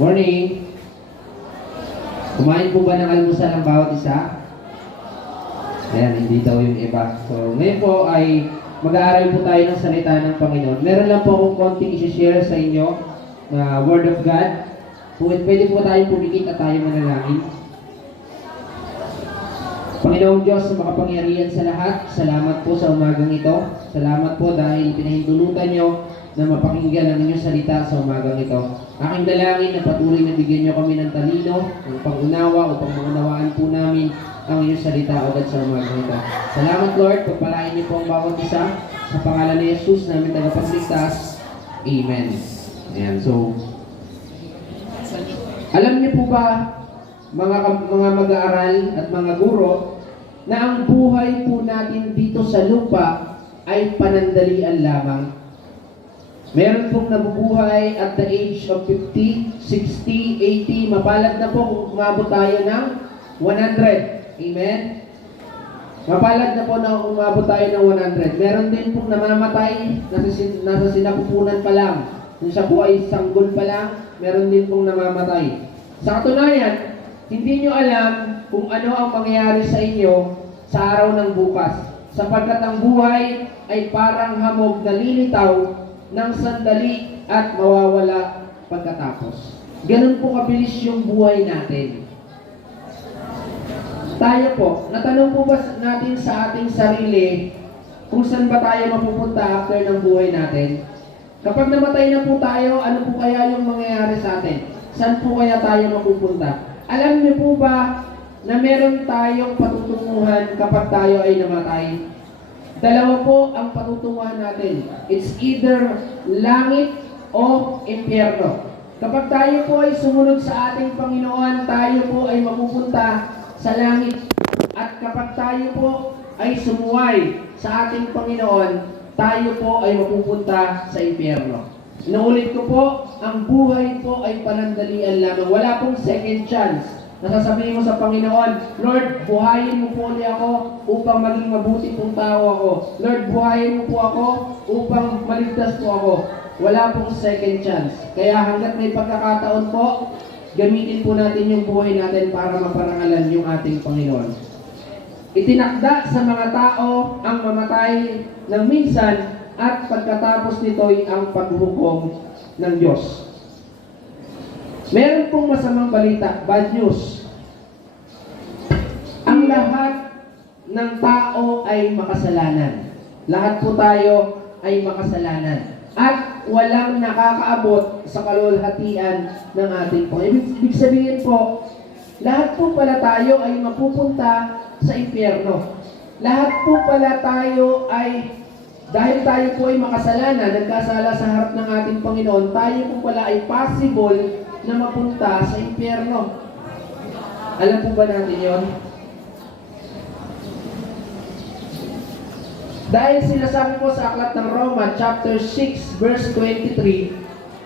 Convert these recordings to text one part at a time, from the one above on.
Morning! Kumain po ba ng almusal ang bawat isa? Ayan, hindi daw yung iba. So, ngayon po ay mag-aaral po tayo ng salita ng Panginoon. Meron lang po akong konting isi-share sa inyo na Word of God. Pwede po tayo pumikit at tayo manalangin. Panginoong Diyos, makapangyarihan sa lahat, salamat po sa umagang ito. Salamat po dahil pinahintulutan nyo na mapakinggan ang inyong salita sa umagang ito. Aking dalangin na patuloy na bigyan nyo kami ng talino, ng pangunawa upang maunawaan po namin ang inyong salita agad sa umagang ito. Salamat Lord, pagpalain niyo po ang bawat isa. Sa pangalan ni Jesus namin tagapagligtas. Amen. Ayan, so, alam niyo po ba, mga mag-aaral at mga guro, na ang buhay po natin dito sa lupa ay panandalian lamang. Meron pong nabubuhay at the age of 50, 60, 80, mapalad na po kung umabot tayo ng 100. Amen? Mapalad na po na umabot tayo ng 100. Meron din pong namamatay, nasa sinapupunan pa lang. Kung siya po ay sanggol pa lang, meron din pong namamatay. Sa katunayan, hindi nyo alam kung ano ang mangyayari sa inyo sa araw ng bukas. Sapagkat ang buhay ay parang hamog na lilitaw ng sandali at mawawala pagkatapos. Ganun po kabilis yung buhay natin. Tayo po, natanong po ba natin sa ating sarili kung saan ba tayo mapupunta after ng buhay natin? Kapag namatay na po tayo, ano po kaya yung mangyayari sa atin? Saan po kaya tayo mapupunta? Alam niyo po ba na meron tayong patutunguhan kapag tayo ay namatay? Dalawa po ang patutunguhan natin. It's either langit o impyerno. Kapag tayo po ay sumunod sa ating Panginoon, tayo po ay mapupunta sa langit. At kapag tayo po ay sumuway sa ating Panginoon, tayo po ay mapupunta sa impyerno. Inuulit ko po, ang buhay po ay panandalian lamang. Wala pong second chance. Nasasabihin mo sa Panginoon, Lord, buhayin mo po ulit ako upang maging mabuti pong tao ako. Lord, buhayin mo po ako upang maligtas po ako. Wala pong second chance. Kaya hanggat may pagkakataon po, gamitin po natin yung buhay natin para maparangalan yung ating Panginoon. Itinakda sa mga tao ang mamatay ng minsan at pagkatapos nito'y ang paghuhukom ng Diyos. Meron pong masamang balita, bad news. Ang lahat ng tao ay makasalanan. Lahat po tayo ay makasalanan. At walang nakakaabot sa kalulhatian ng ating Panginoon. Ibig sabihin po, lahat po pala tayo ay mapupunta sa impyerno. Lahat po pala tayo ay, dahil tayo po ay makasalanan, nagkasala sa harap ng ating Panginoon, tayo po pala ay possible na mapunta sa impyerno. Alam po ba natin yon? Dahil sinasabi po sa aklat ng Roma, chapter 6, verse 23,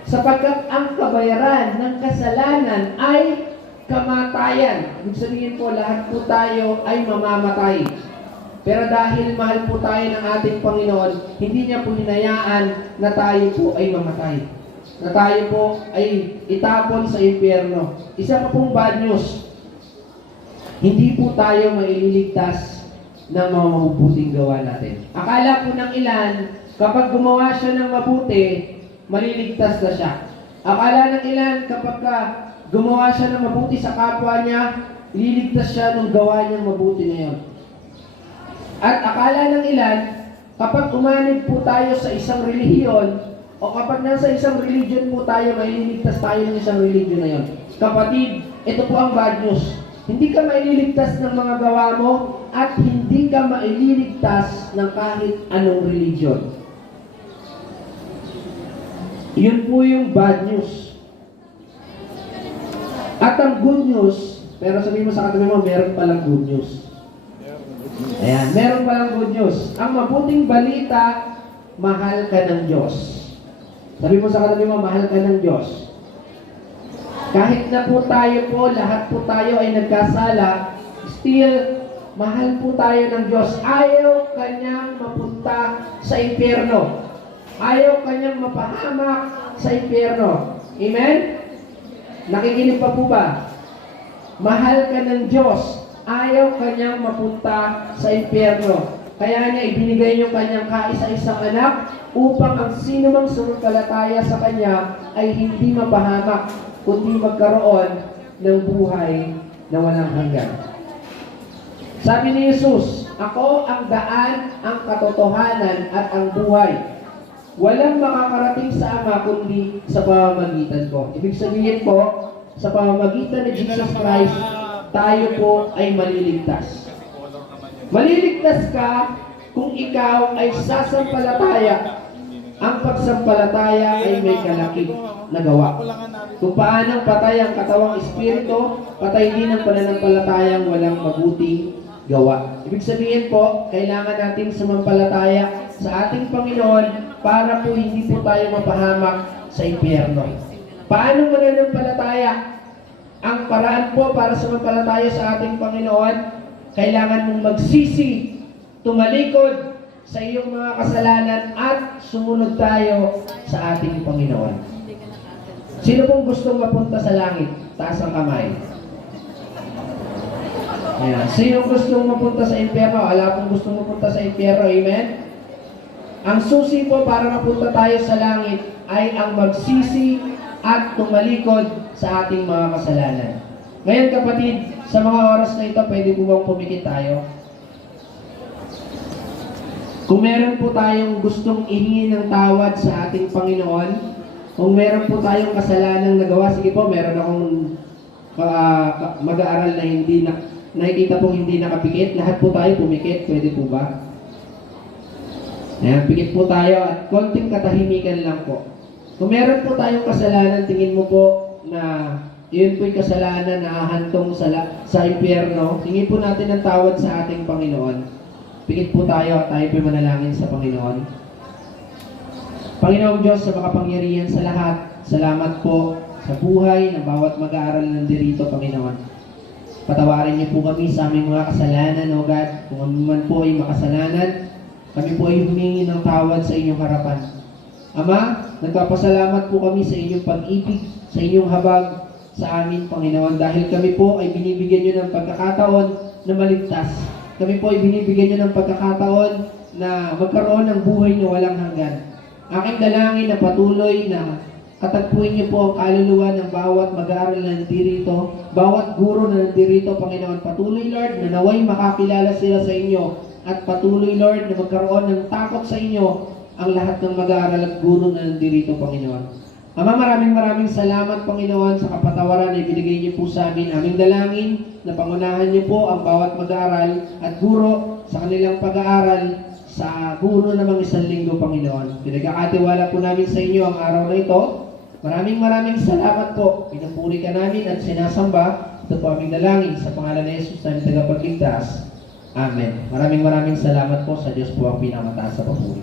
sapagkat ang kabayaran ng kasalanan ay kamatayan. Ibig sabihin po, lahat po tayo ay mamamatay. Pero dahil mahal po tayo ng ating Panginoon, hindi niya po hinayaan na tayo po ay mamatay. Na tayo po ay itapon sa impyerno. Isa pa pong bad news, hindi po tayo maililigtas ng mga mabubuting gawa natin. Akala po ng ilan, kapag gumawa siya ng mabuti, maliligtas na siya. Akala ng ilan, kapag gumawa siya ng mabuti sa kapwa niya, liligtas siya nung gawa niyang mabuti na yun. At akala ng ilan, kapag umanib po tayo sa isang relihiyon, o kapag nasa isang religion po tayo, maililigtas tayo ng isang religion na yun. Kapatid, ito po ang bad news. Hindi ka maililigtas ng mga gawa mo at hindi ka maililigtas ng kahit anong religion. Yun po yung bad news. At ang good news, pero sabihin mo sa katabi mo, meron palang good news. Ayan, meron palang good news. Ang mabuting balita, mahal ka ng Diyos. Sabi mo sa katabi mo, mahal ka ng Diyos. Kahit na po tayo po, lahat po tayo ay nagkasala, still, mahal po tayo ng Diyos. Ayaw kanyang mapunta sa impyerno. Ayaw kanyang mapahamak sa impyerno. Amen? Nakikinig pa po ba? Mahal ka ng Diyos. Ayaw kanyang mapunta sa impyerno. Kaya niya ibinigay yung kanyang kaisa-isang anak upang ang sinumang sumampalataya sa kanya ay hindi mapahamak, kundi magkaroon ng buhay na walang hanggan. Sabi ni Jesus, ako ang daan, ang katotohanan at ang buhay. Walang makakarating sa Ama kundi sa pamamagitan ko. Ibig sabihin po, sa pamamagitan ni Jesus Christ, tayo po ay maliligtas. Maliligtas ka kung ikaw ay sasampalataya. Ang pagsampalataya ay may kalakip na gawa. Kung paanong patay ang katawang espiritu, patay din ang pananampalatayang walang mabuting gawa. Ibig sabihin po, kailangan natin sumampalataya sa ating Panginoon para po hindi po tayo mapahamak sa impyerno. Paano mananampalataya? Ang paraan po para sumampalataya sa ating Panginoon, kailangan mong magsisi, tumalikod sa iyong mga kasalanan at sumunod tayo sa ating Panginoon. Sino pong gustong mapunta sa langit? Taas ang kamay. Ayan. Sino gustong mapunta sa impyerno? Wala pong gustong mapunta sa impyerno. Amen? Ang susi po para mapunta tayo sa langit ay ang magsisi at tumalikod sa ating mga kasalanan. Ngayon kapatid, sa mga oras na ito, pwede po bang pumikit tayo? Kung meron po tayong gustong ihingi ng tawad sa ating Panginoon, kung meron po tayong kasalanang nagawa, sige po, meron akong mag-aaral na hindi nakikita pong hindi nakapikit. Lahat po tayo pumikit, pwede po ba? Ayan, pikit po tayo at konting katahimikan lang po. Kung meron po tayong kasalanan, tingin mo po na yun po yung kasalanan na hantong sa impyerno, tingin po natin ang tawad sa ating Panginoon. Pikit po tayo at tayo po manalangin sa Panginoon. Panginoong Diyos sa makapangyarihan sa lahat, salamat po sa buhay ng bawat mag-aaral ng dirito, Panginoon. Patawarin niyo po kami sa aming mga kasalanan, O God. Kung kami man po ay makasalanan, kami po ay humingi ng tawad sa inyong harapan. Ama, nagpapasalamat po kami sa inyong pag-ibig, sa inyong habag sa amin, Panginoon, dahil kami po ay binibigyan niyo ng pagkakataon na maligtas. Kami po ay binibigyan niyo ng pagkakataon na magkaroon ng buhay na walang hanggan. Aking dalangin na patuloy na katagpuin niyo po ang kaluluwa ng bawat mag-aaral na nandirito, bawat guro na nandirito, Panginoon. Patuloy, Lord, na naway makakilala sila sa inyo at patuloy, Lord, na magkaroon ng takot sa inyo ang lahat ng mag-aaral at guro na nandirito, Panginoon. Ama, maraming salamat, Panginoon, sa kapatawaran na ibinigay niyo po sa amin. Aming dalangin na pangunahan niyo po ang bawat mag-aaral at guro sa kanilang pag-aaral sa guro namang isang linggo, Panginoon. Pinagkakatiwala po namin sa inyo ang araw na ito. Maraming salamat po. Pinupuri ka namin at sinasamba. Ito po aming dalangin sa pangalan ni Jesus na tagapagligtas. Amen. Maraming salamat po. Sa Diyos po ang pinakamataas sa papuri.